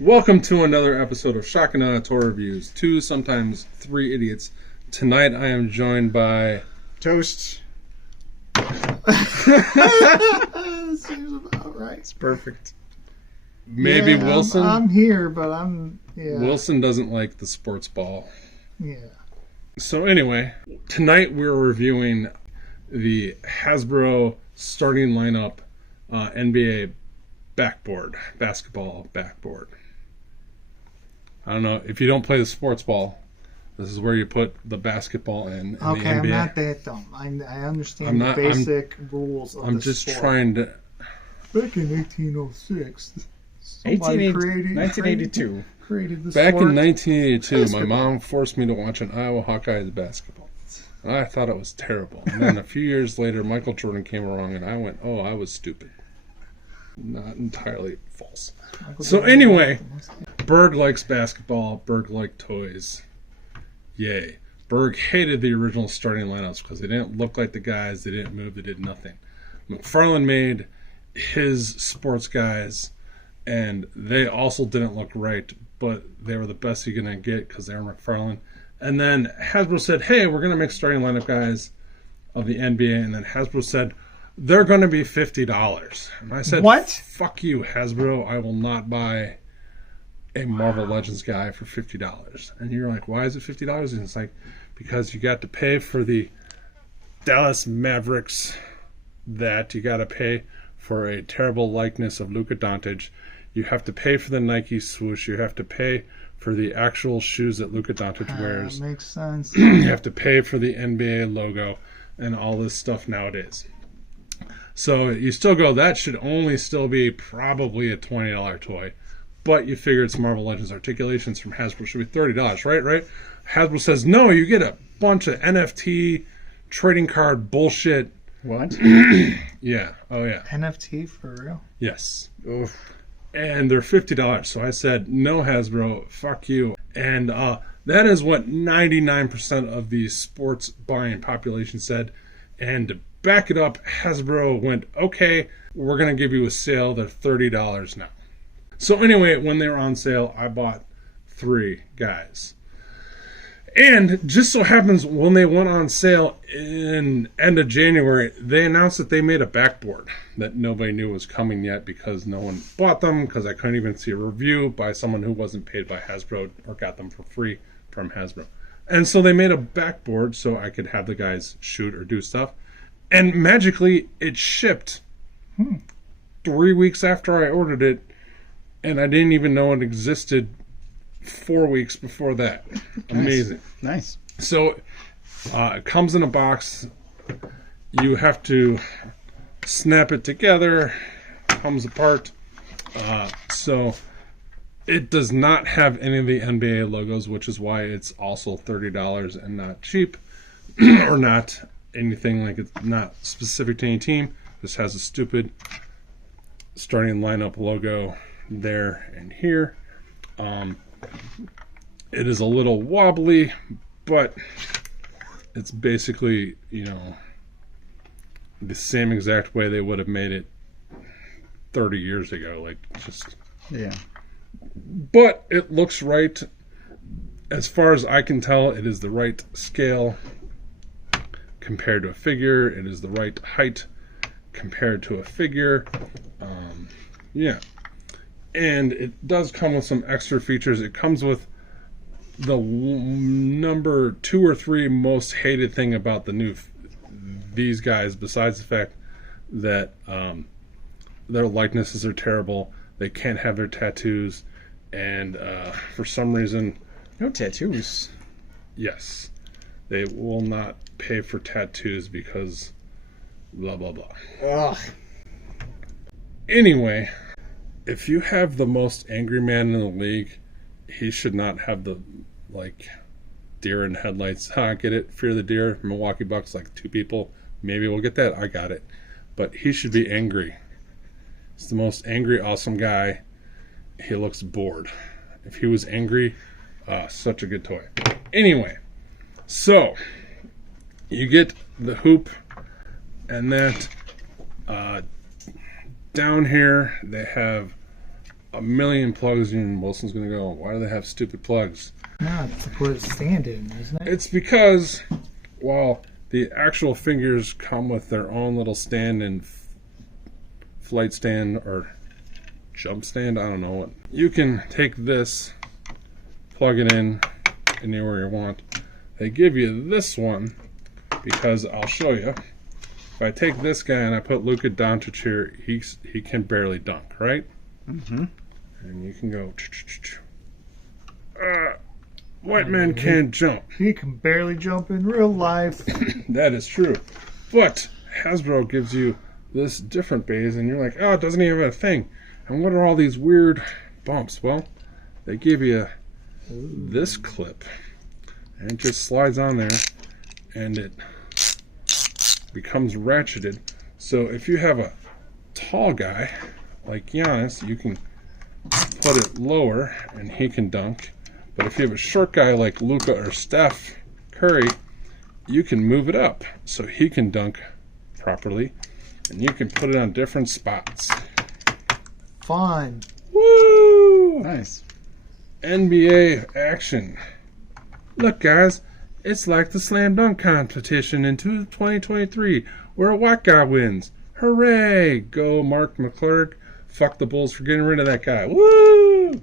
Welcome to another episode of Shotgun Toy Reviews. 2, sometimes 3 idiots. Tonight I am joined by... Toast. Seems about right. It's perfect. Maybe yeah, Wilson. I'm here, but yeah. Wilson doesn't like the sports ball. Yeah. So anyway, tonight we're reviewing the Hasbro starting lineup NBA basketball backboard. I don't know, if you don't play the sports ball, this is where you put the basketball in the Okay, NBA. I'm not that dumb. I understand the basic rules of I'm the just sport. trying to... Back in 1806, 1982. created the Back sport. in 1982, Basketball. my mom forced me to watch an Iowa Hawkeyes basketball. I thought it was terrible. And then a few years later, Michael Jordan came along, and I went, oh, I was stupid. Not entirely false. So anyway, Berg likes basketball. Berg liked toys. Yay. Berg hated the original starting lineups because they didn't look like the guys. They didn't move. They did nothing. McFarlane made his sports guys, and they also didn't look right, but they were the best you're going to get because they were McFarlane. And then Hasbro said, hey, we're going to make starting lineup guys of the NBA. And then Hasbro said, they're going to be $50. And I said, What? Fuck you, Hasbro. I will not buy a Marvel Legends guy for $50. And you're like, why is it $50? And it's like, because you got to pay for the Dallas Mavericks, that you got to pay for a terrible likeness of Luka Doncic. You have to pay for the Nike swoosh. You have to pay for the actual shoes that Luka Doncic wears. That makes sense. You have to pay for the NBA logo and all this stuff nowadays. So you still go, that should only still be probably a $20 toy. But you figure it's Marvel Legends Articulations from Hasbro should be $30, right? Hasbro says, no, you get a bunch of NFT trading card bullshit. What? Yeah. Oh, yeah. NFT for real? Yes. Oof. And they're $50. So I said, no, Hasbro, fuck you. And that is what 99% of the sports buying population said. And to back it up, Hasbro went, okay, we're going to give you a sale. They're $30 now. So anyway, when they were on sale, I bought 3 guys. And just so happens, when they went on sale in end of January, they announced that they made a backboard that nobody knew was coming yet because no one bought them, because I couldn't even see a review by someone who wasn't paid by Hasbro or got them for free from Hasbro. And so they made a backboard so I could have the guys shoot or do stuff. And magically, it shipped 3 weeks after I ordered it, and I didn't even know it existed 4 weeks before that. Amazing. Nice. So it comes in a box. You have to snap it together. Comes apart. So it does not have any of the NBA logos, which is why it's also $30 and not cheap or not anything, like it's not specific to any team. This has a stupid starting lineup logo there and here. It is a little wobbly, but it's basically, the same exact way they would have made it 30 years ago. Like, just... Yeah. But it looks right. As far as I can tell, it is the right scale compared to a figure. It is the right height compared to a figure. Yeah. And it does come with some extra features. It comes with the number 2 or 3 most hated thing about these guys, besides the fact that their likenesses are terrible. They can't have their tattoos. And for some reason... No tattoos. Yes. They will not pay for tattoos because blah, blah, blah. Ugh. Anyway, if you have the most angry man in the league, he should not have the, deer in headlights. I get it. Fear the deer. Milwaukee Bucks, 2 people. Maybe we'll get that. I got it. But he should be angry. He's the most angry, awesome guy. He looks bored. If he was angry, such a good toy. Anyway, so you get the hoop, and that down here they have a million plugs, and Wilson's going to go, why do they have stupid plugs? No, it's to put a stand in, isn't it? It's because, well, the actual figures come with their own little stand and flight stand or jump stand. I don't know what. You can take this, plug it in anywhere you want. They give you this one because I'll show you. If I take this guy and I put Luka Doncic here, he can barely dunk, right? Mm-hmm. And you can go. White man can't jump. He can barely jump in real life. That is true. But Hasbro gives you this different base, and you're like, oh, it doesn't even have a thing. And what are all these weird bumps? Well, they give you this clip, and it just slides on there, and it becomes ratcheted. So if you have a tall guy like Giannis, you can put it lower, and he can dunk. But if you have a short guy like Luka or Steph Curry, you can move it up so he can dunk properly, and you can put it on different spots. Fun. Woo! Nice. NBA action. Look, guys, it's like the slam dunk competition in 2023 where a white guy wins. Hooray! Go Mark McClurg. Fuck the Bulls for getting rid of that guy. Woo!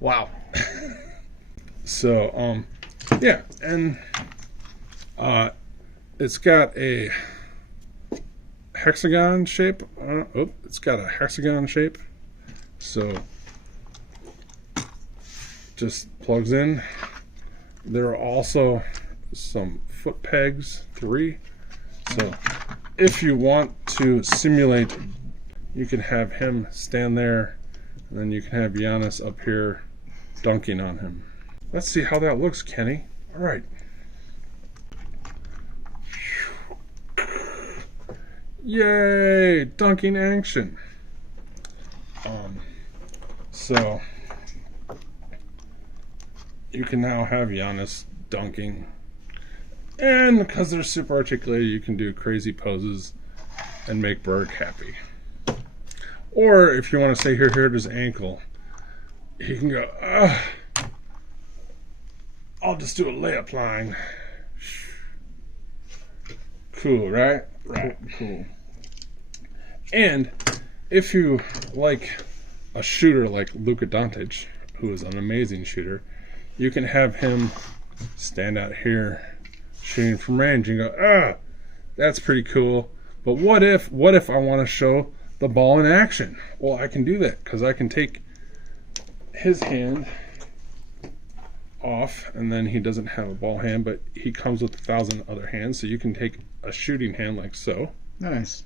Wow. So, yeah, and it's got a hexagon shape. It's got a hexagon shape. So, just plugs in. There are also some foot pegs, 3. So, if you want to simulate, you can have him stand there, and then you can have Giannis up here dunking on him. Let's see how that looks, Kenny. All right. Yay! Dunking action. So you can now have Giannis dunking, and because they're super articulated, you can do crazy poses and make Berg happy. Or if you want to say here to his ankle, he can go, I'll just do a layup line. Cool, right? Right. Cool. And if you like a shooter like Luka Doncic, who is an amazing shooter, you can have him stand out here shooting from range and go, that's pretty cool. But what if I want to show the ball in action? Well, I can do that because I can take his hand off, and then he doesn't have a ball hand, but he comes with 1,000 other hands, so you can take a shooting hand like so. Nice.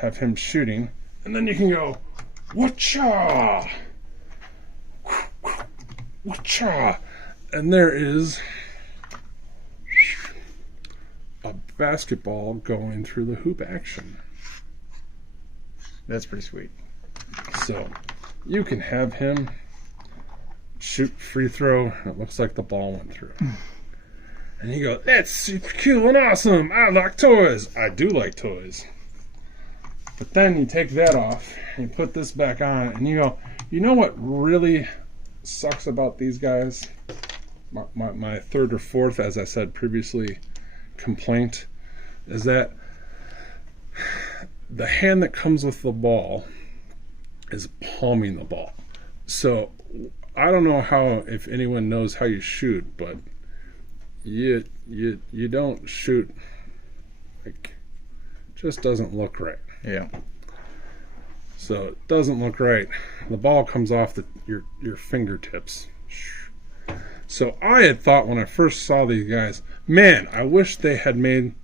Have him shooting, and then you can go, whatcha, whatcha, and there is a basketball going through the hoop action. That's pretty sweet. So you can have him shoot free throw, and it looks like the ball went through. And you go, that's super cool and awesome. I like toys. I do like toys. But then you take that off and you put this back on, and you go, you know what really sucks about these guys? My third or fourth, as I said previously, complaint is that the hand that comes with the ball is palming the ball. So I don't know if anyone knows how you shoot, but you don't shoot, like, just doesn't look right. Yeah. So it doesn't look right. The ball comes off your fingertips. So I had thought when I first saw these guys, man, I wish they had made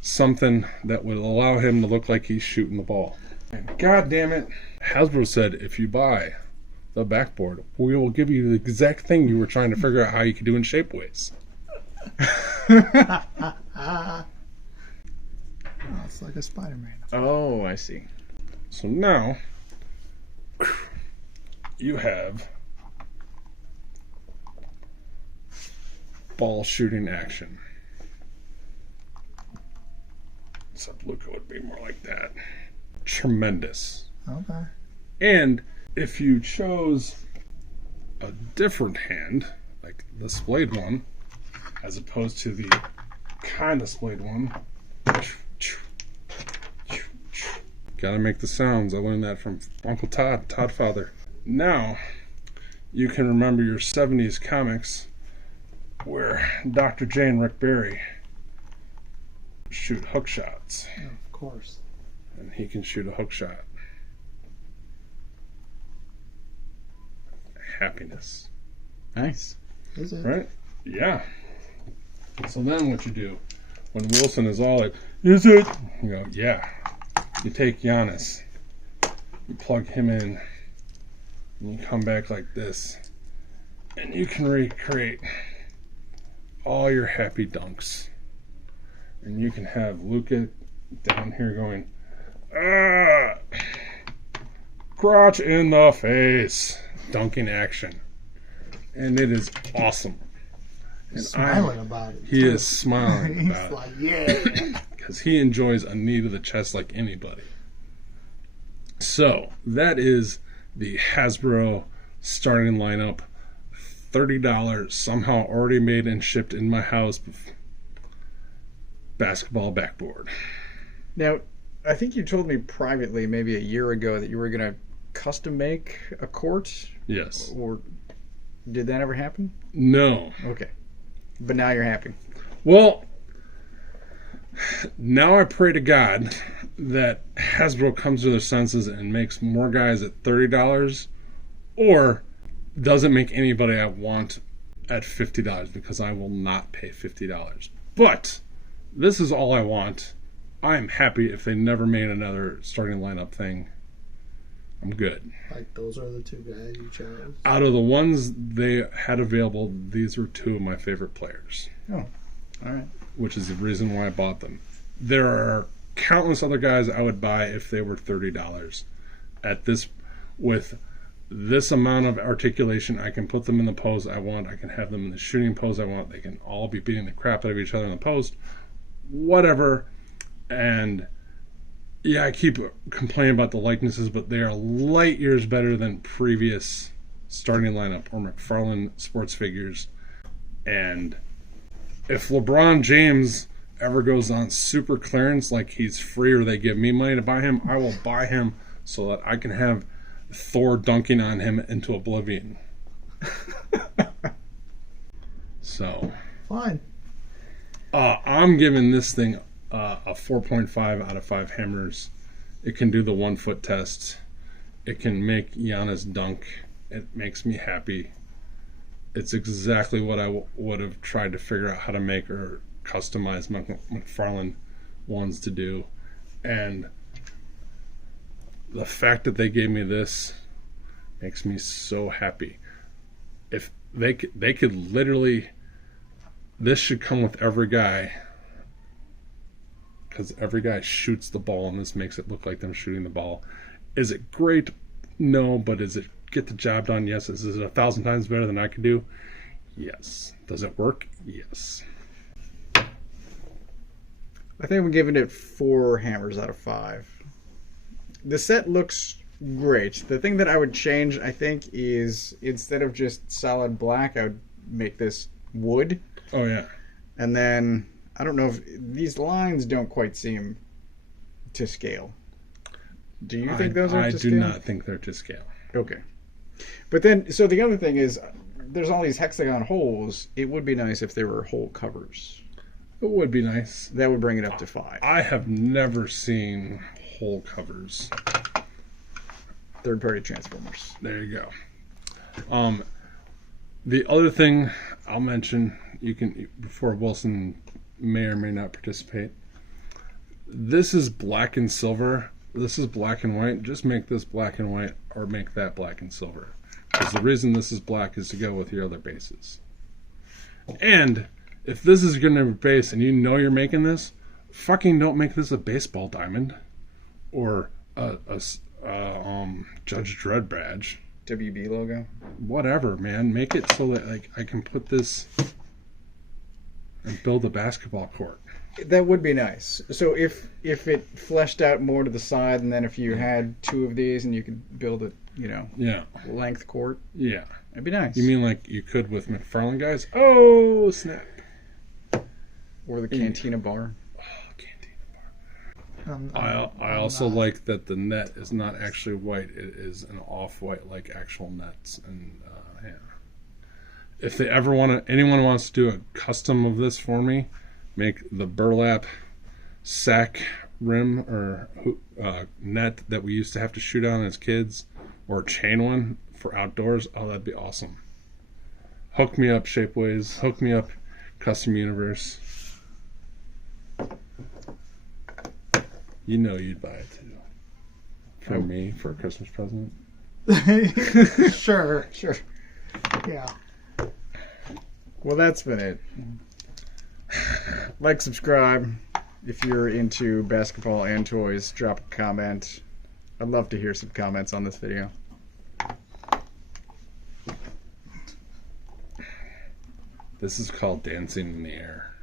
something that would allow him to look like he's shooting the ball. And God damn it, Hasbro said if you buy the backboard, we will give you the exact thing you were trying to figure out how you could do in Shapeways. Oh, it's like a Spider-Man. Oh, I see. So now you have ball shooting action. Except Luka would be more like that. Tremendous. Okay. And if you chose a different hand, like the splayed one, as opposed to the kind of splayed one, gotta make the sounds. I learned that from Uncle Todd Father. Now, you can remember your 70s comics where Dr. J and Rick Barry shoot hook shots. Oh, of course. And he can shoot a hook shot. Happiness. Nice. Is it? Right? Yeah. So then what you do, when Wilson is all like, is it? You go, yeah. You take Giannis, you plug him in, and you come back like this, and you can recreate all your happy dunks. And you can have Luka down here going, crotch in the face, dunking action. And it is awesome. He's smiling about it. He is smiling He's about like, it. yeah. Because he enjoys a knee to the chest like anybody. So, that is the Hasbro starting lineup. $30, somehow already made and shipped in my house. Basketball backboard. Now, I think you told me privately maybe a year ago that you were going to custom make a court. Yes. Or did that ever happen? No. Okay. But now you're happy. Well, now I pray to God that Hasbro comes to their senses and makes more guys at $30 or doesn't make anybody I want at $50 because I will not pay $50. But this is all I want. I'm happy if they never made another starting lineup thing. I'm good. Like, those are the two guys you chose? Out of the ones they had available, these were two of my favorite players. Oh, all right. Which is the reason why I bought them. There are countless other guys I would buy if they were $30. At this, with this amount of articulation, I can put them in the pose I want. I can have them in the shooting pose I want. They can all be beating the crap out of each other in the post. Whatever. And yeah, I keep complaining about the likenesses, but they are light years better than previous starting lineup or McFarlane sports figures. And if LeBron James ever goes on super clearance, like he's free or they give me money to buy him, I will buy him so that I can have Thor dunking on him into oblivion. So, Fine. I'm giving this thing a 4.5 out of 5 hammers. It can do the 1 foot test. It can make Giannis dunk. It makes me happy. It's exactly what I would have tried to figure out how to make or customize McFarlane ones to do. And the fact that they gave me this makes me so happy. If they could literally, this should come with every guy, because every guy shoots the ball and this makes it look like them shooting the ball. Is it great? No. But is it get the job done? Yes. Is it 1,000 times better than I could do? Yes. Does it work? Yes. I think we're giving it 4 hammers out of 5. The set looks great. The thing that I would change, I think, is instead of just solid black, I would make this wood. Oh, yeah. And then, I don't know if these lines don't quite seem to scale. Do you think those are to scale? I do not think they're to scale. Okay. But then, so the other thing is, there's all these hexagon holes. It would be nice if there were hole covers. It would be nice. That would bring it up to 5. I have never seen hole covers. Third-party Transformers. There you go. The other thing I'll mention, you can, before Wilson may or may not participate, this is black and silver. This is black and white. Just make this black and white or make that black and silver. Because the reason this is black is to go with your other bases. And if this is going to be a base and you know you're making this, fucking don't make this a baseball diamond or a Judge Dredd badge. WB logo. Whatever, man. Make it so that like I can put this and build a basketball court. That would be nice. So if it fleshed out more to the side, and then if you had 2 of these and you could build a Yeah. length court. Yeah. It'd be nice. You mean like you could with McFarlane guys? Oh, snap. Or the Cantina bar. Oh, Cantina bar. I also like that the net is not actually white. It is an off-white, like actual nets. And yeah. If they ever anyone wants to do a custom of this for me, make the burlap sack rim or net that we used to have to shoot on as kids, or a chain one for outdoors. Oh, that'd be awesome. Hook me up, Shapeways. Hook me up, Custom Universe. You know you'd buy it too. For me, for a Christmas present. Sure. Yeah. Well, that's been it. Like, subscribe. If you're into basketball and toys, drop a comment. I'd love to hear some comments on this video. This is called Dancing in the Air.